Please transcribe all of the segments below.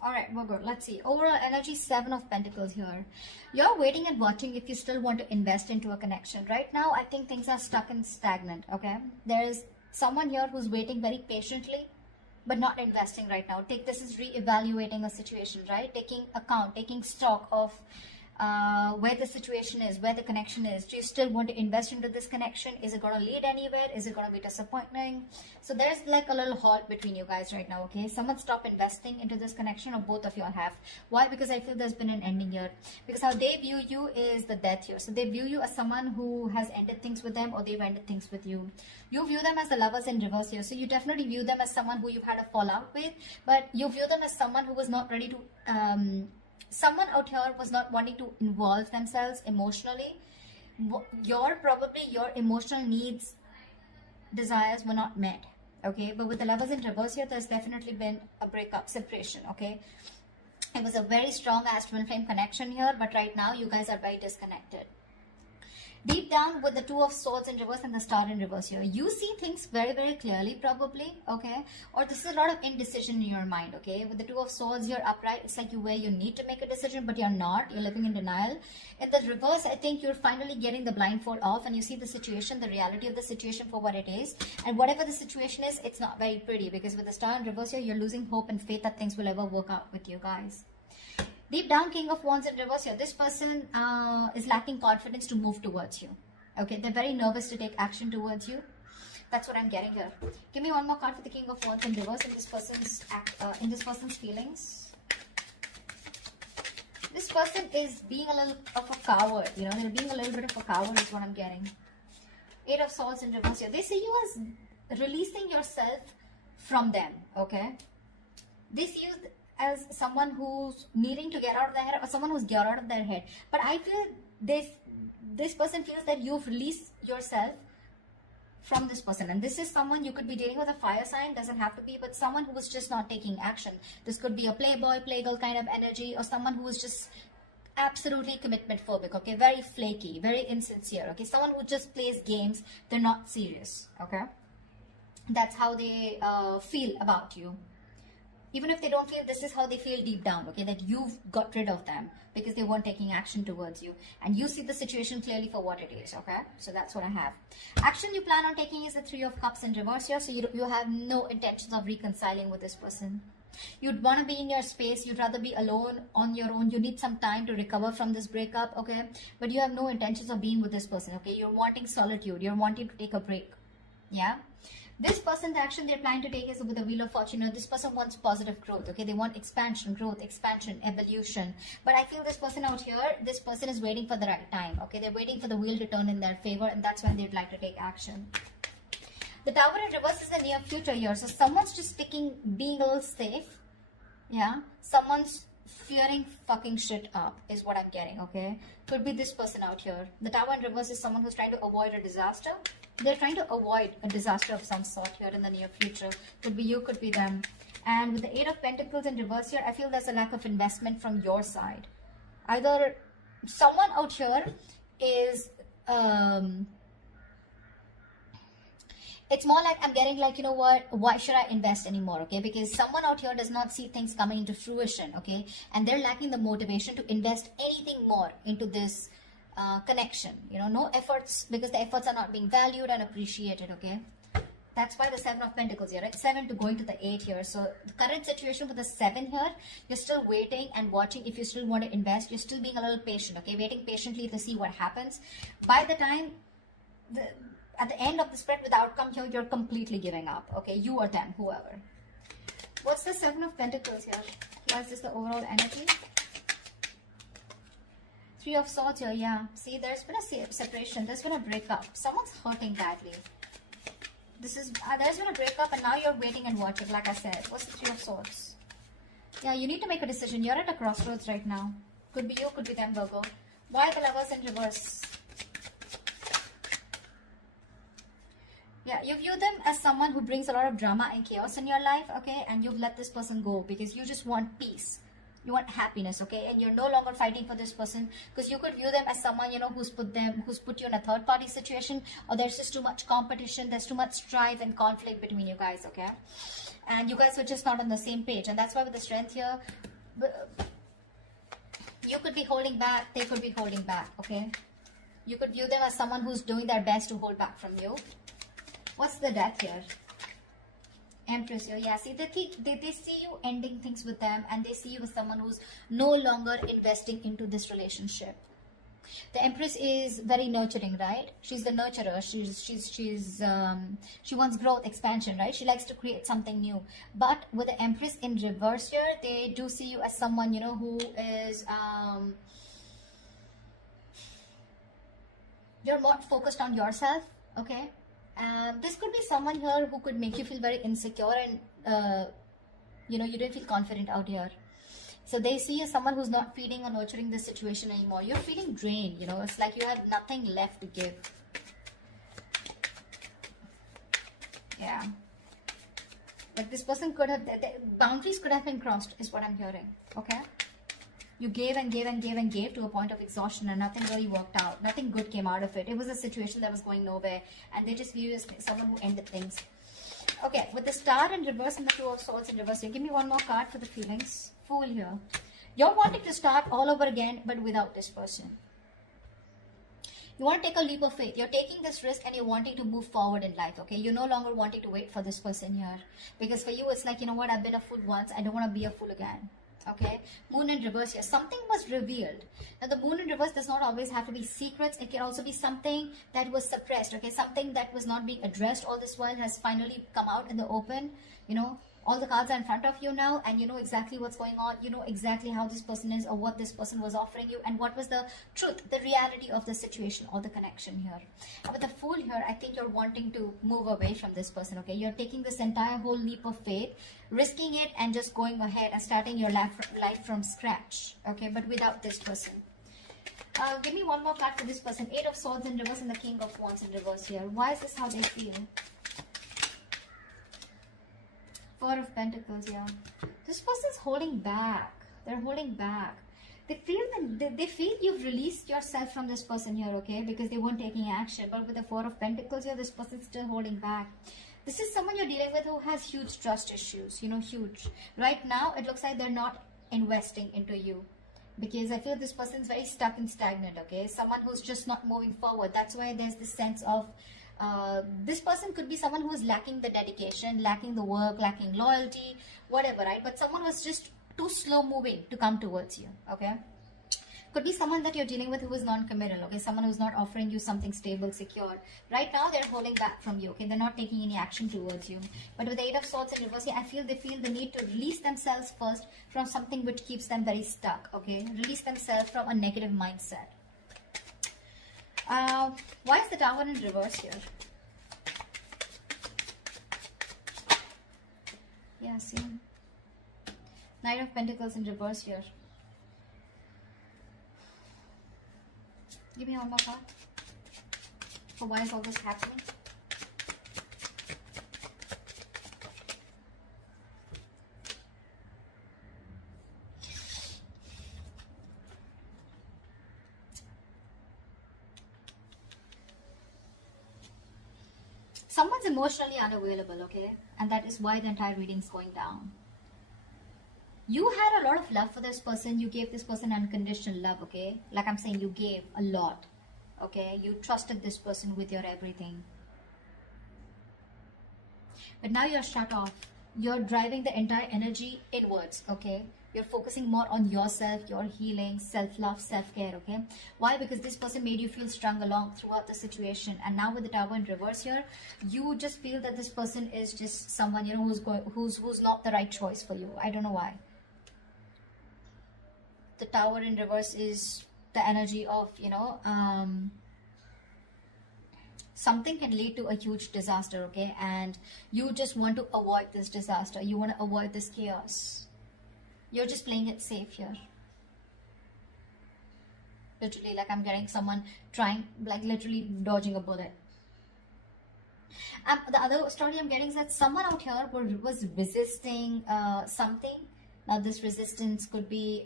All right, we're good. Let's see. Overall energy, 7 of Pentacles here. You're waiting and watching if you still want to invest into a connection. Right now, I think things are stuck and stagnant, okay? There is someone here who's waiting very patiently, but not investing right now. Take this as re-evaluating a situation, right? Taking account, taking stock of where the situation is, where the connection is. Do you still want to invest into this connection? Is it going to lead anywhere? Is it going to be disappointing? So there's like a little halt between you guys right now, okay? Someone stop investing into this connection, or both of you all have. Why? Because I feel there's been an ending here. Because how they view you is the death here. So they view you as someone who has ended things with them, or they've ended things with you. You view them as the Lovers in reverse here. So you definitely view them as someone who you've had a fallout with, but you view them as someone who was not ready to someone out here was not wanting to involve themselves emotionally. Your emotional needs, desires were not met, okay? But with the Lovers in reverse here, there's definitely been a breakup, separation, okay? It was a very strong as twin flame connection here, but right now you guys are very disconnected. Deep down, with the Two of Swords in reverse and the Star in reverse here, you see things very, very clearly probably, okay? Or this is a lot of indecision in your mind, okay? With the Two of Swords, you're upright. It's like where you need to make a decision, but you're not. You're living in denial. In the reverse, I think you're finally getting the blindfold off and you see the situation, the reality of the situation for what it is. And whatever the situation is, it's not very pretty, because with the Star in reverse here, you're losing hope and faith that things will ever work out with you guys. Deep down, King of Wands in reverse here, this person is lacking confidence to move towards you. Okay, they're very nervous to take action towards you. That's what I'm getting here. Give me one more card for the King of Wands in reverse in this person's feelings. This person is being a little of a coward. You know, they're being a little bit of a coward is what I'm getting. 8 of Swords in reverse here. They see you as releasing yourself from them. Okay, they see you as someone who's needing to get out of their head, or someone who's got out of their head. But I feel this person feels that you've released yourself from this person. And this is someone you could be dealing with, a fire sign, doesn't have to be, but someone who was just not taking action. This could be a playboy, playgirl kind of energy, or someone who is just absolutely commitment phobic, okay? Very flaky, very insincere, okay? Someone who just plays games, they're not serious, okay? That's how they feel about you. Even if they don't feel, this is how they feel deep down, okay? That you've got rid of them because they weren't taking action towards you. And you see the situation clearly for what it is, okay? So that's what I have. Action you plan on taking is the 3 of Cups in reverse here. So you have no intentions of reconciling with this person. You'd want to be in your space. You'd rather be alone on your own. You need some time to recover from this breakup, okay? But you have no intentions of being with this person, okay? You're wanting solitude. You're wanting to take a break, yeah? This person, the action they're planning to take is with the Wheel of Fortune. This person wants positive growth, okay? They want expansion, growth, expansion, evolution. But I feel this person out here, this person is waiting for the right time, okay? They're waiting for the wheel to turn in their favor, and that's when they'd like to take action. The Tower in reverse is the near future here. So someone's just being a little safe, yeah? Someone's fearing fucking shit up is what I'm getting, okay? Could be this person out here. The Tower in reverse is someone who's trying to avoid a disaster. They're trying to avoid a disaster of some sort here in the near future. Could be you, could be them. And with the 8 of Pentacles in reverse here, I feel there's a lack of investment from your side. Either someone out here is it's more like I'm getting like, you know what, why should I invest anymore, okay? Because someone out here does not see things coming into fruition, okay? And they're lacking the motivation to invest anything more into this connection. You know, no efforts, because the efforts are not being valued and appreciated, okay? That's why the 7 of Pentacles here, right? 7 to going to the 8 here. So the current situation with the 7 here, you're still waiting and watching. If you still want to invest, you're still being a little patient, okay? Waiting patiently to see what happens. By the time, at the end of the spread with the outcome here, you're completely giving up, okay? You or them, whoever. What's the 7 of Pentacles here? Why is this the overall energy? 3 of Swords here, yeah. See, there's been a separation. There's been a breakup. Someone's hurting badly. This is, there's been a breakup and now you're waiting and watching, like I said. What's the 3 of Swords? Yeah, you need to make a decision. You're at a crossroads right now. Could be you, could be them, Virgo. Why the Lovers in reverse? Yeah, you view them as someone who brings a lot of drama and chaos in your life, okay? And you've let this person go because you just want peace. You want happiness, okay? And you're no longer fighting for this person because you could view them as someone, you know, who's put you in a third party situation, or there's just too much competition, there's too much strife and conflict between you guys, okay? And you guys were just not on the same page. And that's why with the Strength here, You could be holding back, they could be holding back, okay? You could view them as someone who's doing their best to hold back from you. What's the death here? Empress here. Yeah, see, they see you ending things with them, and they see you as someone who's no longer investing into this relationship. The Empress is very nurturing, right? She's the nurturer. She wants growth, expansion, right? She likes to create something new. But with the Empress in reverse here, they do see you as someone, you know, who is you're more focused on yourself, okay? This could be someone here who could make you feel very insecure, and you know, you don't feel confident out here. So they see you as someone who's not feeding or nurturing the situation anymore. You're feeling drained, you know. It's like you have nothing left to give. Yeah. But this person could have, the boundaries could have been crossed, is what I'm hearing. Okay? You gave and gave and gave and gave to a point of exhaustion, and nothing really worked out. Nothing good came out of it. It was a situation that was going nowhere, and they just view you as someone who ended things. Okay, with the Star in reverse and the Two of Swords in reverse here, give me one more card for the feelings. Fool here. You're wanting to start all over again, but without this person. You want to take a leap of faith. You're taking this risk and you're wanting to move forward in life, okay? You're no longer wanting to wait for this person here. Because for you, it's like, you know what, I've been a fool once. I don't want to be a fool again. Okay, Moon in reverse here. Something was revealed. Now, the Moon in reverse does not always have to be secrets. It can also be something that was suppressed. Okay, something that was not being addressed all this while has finally come out in the open. You know, all the cards are in front of you now, and you know exactly what's going on. You know exactly how this person is, or what this person was offering you, and what was the truth, the reality of the situation or the connection here. With the Fool here, I think you're wanting to move away from this person. Okay, you're taking this entire whole leap of faith, risking it and just going ahead and starting your life from scratch. Okay, but without this person. Give me one more card for this person. Eight of Swords in reverse and the King of Wands in reverse here. Why is this how they feel? Four of Pentacles, yeah. This person's holding back. They're holding back. They feel you've released yourself from this person here, okay? Because they weren't taking action. But with the Four of Pentacles here, this person's still holding back. This is someone you're dealing with who has huge trust issues, you know, huge. Right now, it looks like they're not investing into you. Because I feel this person's very stuck and stagnant, okay? Someone who's just not moving forward. That's why there's this sense of this person could be someone who is lacking the dedication, lacking the work, lacking loyalty, whatever, right? But someone who's just too slow moving to come towards you, okay? Could be someone that you're dealing with who is non-committal, okay? Someone who's not offering you something stable, secure. Right now, they're holding back from you, okay? They're not taking any action towards you. But with the Eight of Swords in reverse, I feel they feel the need to release themselves first from something which keeps them very stuck, okay? Release themselves from a negative mindset. Why is the Tower in reverse here? Yeah, see? Knight of Pentacles in reverse here. Give me one more card. So why is all this happening? Someone's emotionally unavailable, okay? And that is why the entire reading is going down. You had a lot of love for this person. You gave this person unconditional love, okay? Like I'm saying, you gave a lot, okay? You trusted this person with your everything. But now you're shut off. You're driving the entire energy inwards, okay? You're focusing more on yourself, your healing, self-love, self-care, okay? Why? Because this person made you feel strung along throughout the situation. And now with the Tower in reverse here, you just feel that this person is just someone, you know, who's not the right choice for you. I don't know why. The Tower in reverse is the energy of, you know, something can lead to a huge disaster, okay? And you just want to avoid this disaster. You want to avoid this chaos. You're just playing it safe here. Literally, like I'm getting someone trying, like literally dodging a bullet. The other story I'm getting is that someone out here was resisting something. Now this resistance could be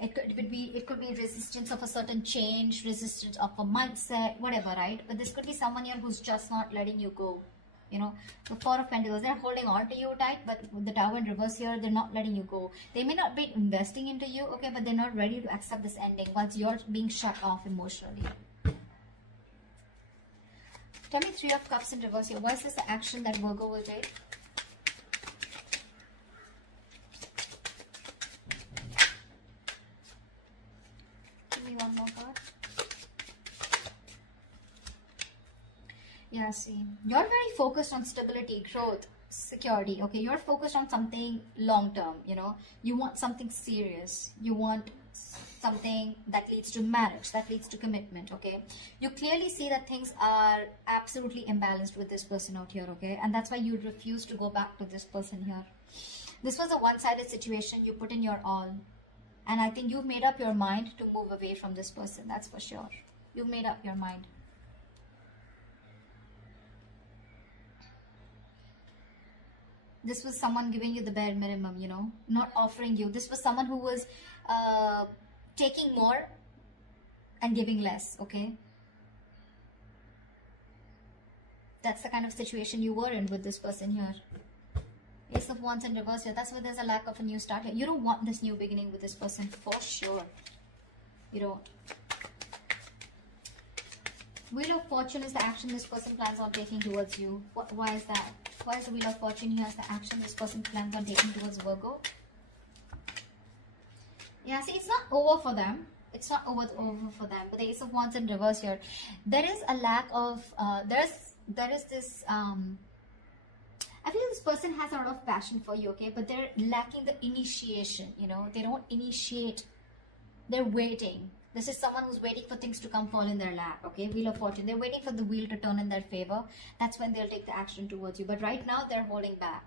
it could be resistance of a certain change, resistance of a mindset, whatever, right? But this could be someone here who's just not letting you go. You know, the Four of Pentacles, they're holding on to you tight, but with the Tower in reverse here, they're not letting you go. They may not be investing into you, okay, but they're not ready to accept this ending once you're being shut off emotionally. Tell me Three of Cups in reverse here. What is this the action that Virgo will take? Give me one more card. Yeah, see, you're very focused on stability, growth, security, okay? You're focused on something long term, you know? You want something serious. You want something that leads to marriage, that leads to commitment, okay? You clearly see that things are absolutely imbalanced with this person out here, okay? And that's why you refuse to go back to this person here. This was a one-sided situation. You put in your all. And I think you've made up your mind to move away from this person, that's for sure. You've made up your mind. This was someone giving you the bare minimum, you know, not offering you. This was someone who was taking more and giving less, okay? That's the kind of situation you were in with this person here. Ace of Wands in reverse here. That's why there's a lack of a new start here. You don't want this new beginning with this person for sure. You don't. Wheel of Fortune is the action this person plans on taking towards you. Why is that? Why is the Wheel of Fortune here as the action this person plans on taking towards Virgo? Yeah, see, it's not over for them. It's not over for them. But the Ace of Wands in reverse here. There is a lack of, there is this, I feel this person has a lot of passion for you, okay? But they're lacking the initiation, you know? They don't initiate. They're waiting. This is someone who's waiting for things to come fall in their lap, okay? Wheel of Fortune. They're waiting for the wheel to turn in their favor. That's when they'll take the action towards you. But right now, they're holding back.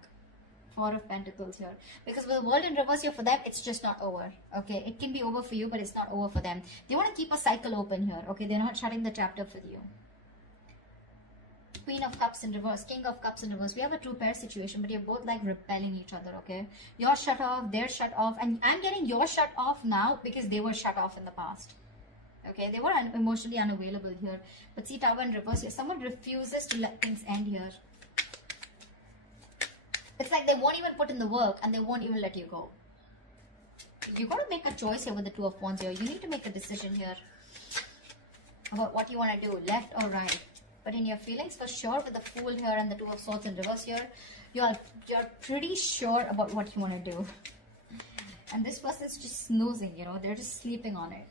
Four of Pentacles here. Because with the World in reverse here, for them, it's just not over, okay? It can be over for you, but it's not over for them. They want to keep a cycle open here, okay? They're not shutting the chapter for you. Queen of Cups in reverse, King of Cups in reverse. We have a two-pair situation, but you're both like repelling each other, okay? You're shut off, they're shut off, and I'm getting you're shut off now because they were shut off in the past. Okay, they were emotionally unavailable here. But see, Tower in reverse here. Someone refuses to let things end here. It's like they won't even put in the work and they won't even let you go. You got to make a choice here with the Two of Wands here. You need to make a decision here about what you want to do, left or right. But in your feelings, for sure, with the Fool here and the Two of Swords in reverse here, you're pretty sure about what you want to do. And this person's just snoozing, you know, they're just sleeping on it,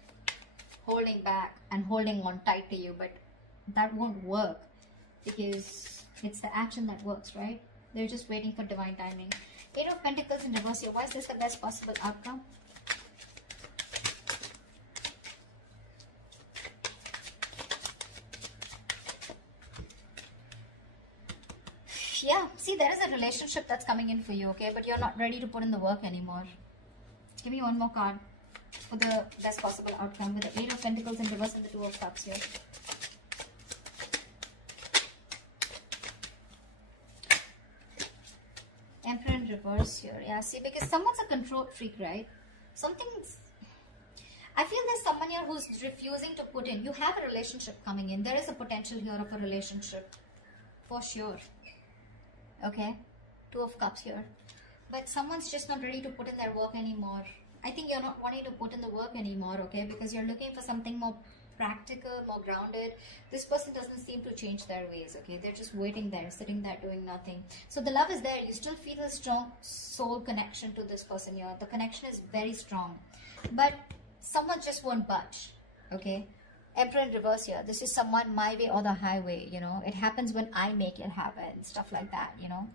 holding back and holding on tight to you. But that won't work because it's the action that works, right? They're just waiting for divine timing. Eight of Pentacles in reverse here. Why is this the best possible outcome? Yeah, see, there is a relationship that's coming in for you, okay? But you're not ready to put in the work anymore. Give me one more card for the best possible outcome with the Eight of Pentacles in reverse and the Two of Cups here. Emperor in reverse here. Yeah, see, because someone's a control freak, right? Something's... I feel there's someone here who's refusing to put in. You have a relationship coming in. There is a potential here of a relationship. For sure. Okay? Two of Cups here. But someone's just not ready to put in their work anymore. I think you're not wanting to put in the work anymore, okay? Because you're looking for something more practical, more grounded. This person doesn't seem to change their ways, okay? They're just waiting there, sitting there doing nothing. So the love is there. You still feel a strong soul connection to this person here. The connection is very strong. But someone just won't budge, okay? Emperor in reverse here. This is someone my way or the highway, you know? It happens when I make it happen. Stuff like that, you know?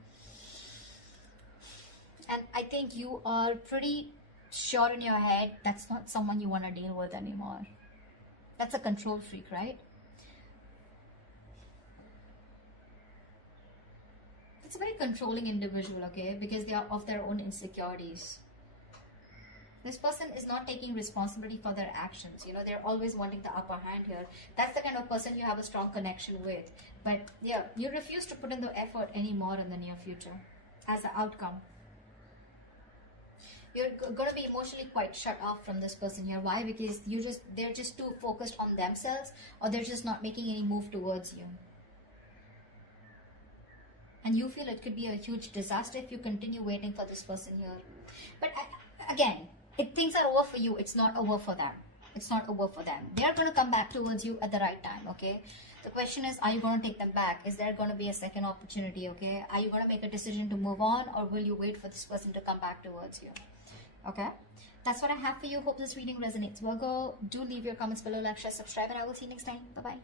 And I think you are pretty sure in your head that's not someone you want to deal with anymore. That's a control freak, right? It's a very controlling individual, okay? Because they are of their own insecurities. This person is not taking responsibility for their actions. You know, they're always wanting the upper hand here. That's the kind of person you have a strong connection with. But yeah, you refuse to put in the effort anymore in the near future as an outcome. You're going to be emotionally quite shut off from this person here. Why? Because they're just too focused on themselves, or they're just not making any move towards you. And you feel it could be a huge disaster if you continue waiting for this person here. But again, if things are over for you, it's not over for them. It's not over for them. They're going to come back towards you at the right time, okay? The question is, are you going to take them back? Is there going to be a second opportunity, okay? Are you going to make a decision to move on, or will you wait for this person to come back towards you? Okay? That's what I have for you. Hope this reading resonates. Virgo, do leave your comments below, like, share, subscribe, and I will see you next time. Bye-bye.